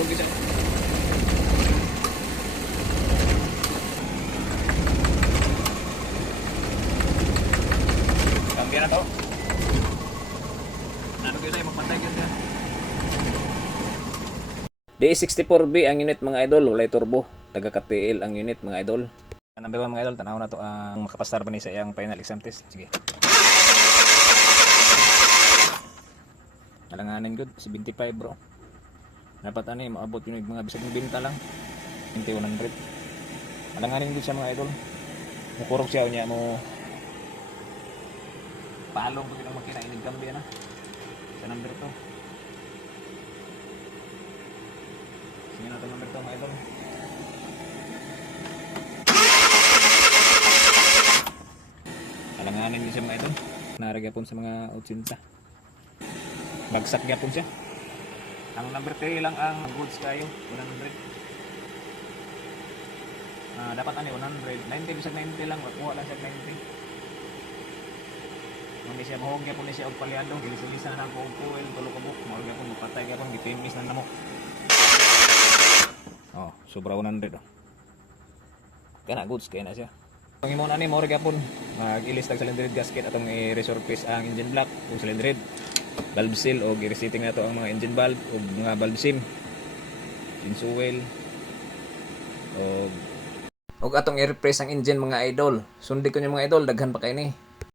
murog siya. Kambya na to. Ano kayo sa'yo, magpantay kayo siya. D64B ang unit mga idol, walay turbo. Taga-KTL ang unit mga idol. Number 1 mga idol, tanaw na to ang makapastar pa ni sa iyang final exam test. Sige. Alanganin good, 75 bro. Dapat ani maabot yung mga bisag ng binta lang. 2100. Alanganin good siya mga idol. Mukurog siya niya mo. Palong ko kitang makina inig kambya na. Sa number 2. Sige na ito number 2 mga idol. Alanganin din siya mga idol. Naragapon sa mga 80. Bagsak gapon siya. Ang number 3 lang ang goods kayo, 100. Dapat ani 100. 90 bisag 90 lang, makuha lang siya 90. Hindi siya mahog gapon ni siya og palyado, gilis-lisa na ko og oil, tulo ka buk, mahog gapon mapatay gapon gitimis na namo. Oh, sobra 100 oh. Kana goods kaya na siya. Ang imo na ni mahog gapon, mag-ilis tag cylinder head gasket atong i-resurface ang engine block ug cylinder head. Valve seal o i-resetting na to ang mga engine valve o mga valve sim, insuel o atong i-replace ang engine mga idol. Sundi ko niyo mga idol, daghan pa kay ni.